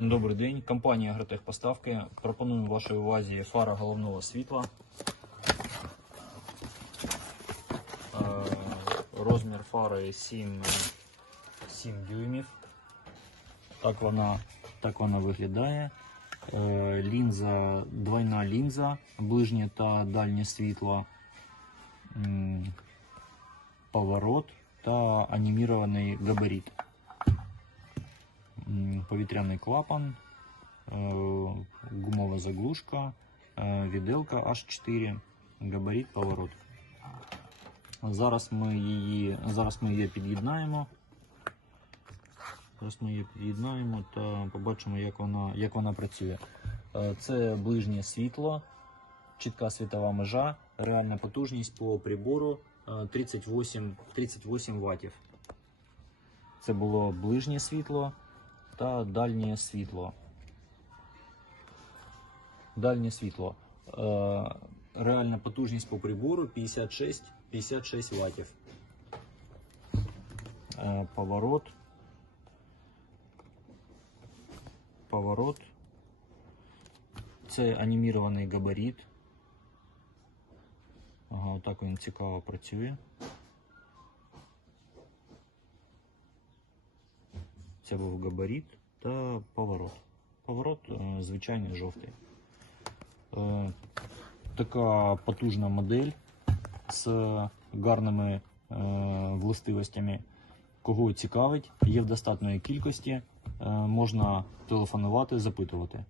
Добрий день, компанія Агротех Поставки. Пропоную вашій увазі фара головного світла. Е, Розмір фари 7, 7 дюймів. Так вона, так вона виглядає. Е, Лінза, двойна лінза, ближнє та дальнє світло, поворот та анімірований габарит. Повітряний клапан, е, гумова заглушка, е, віделка H4, габарит, поворот. Зараз ми її, зараз ми її під'єднаємо. Зараз ми її під'єднаємо та побачимо, як вона, як вона працює. Е, Це ближнє світло, чітка світова межа, реальна потужність по прибору е, 38, 38 ватів. Це було ближнє світло та дальнє світло. Дальнє світло. Е, реальна потужність по прибору 56, 56 ватів. Е, поворот. Поворот. Це анімірований габарит. Ага, отак він цікаво працює. Це був габарит та поворот. Поворот е, звичайний жовтий. Е, Така потужна модель з гарними е, властивостями. Кого цікавить, є в достатньої кількості. Можна телефонувати, запитувати.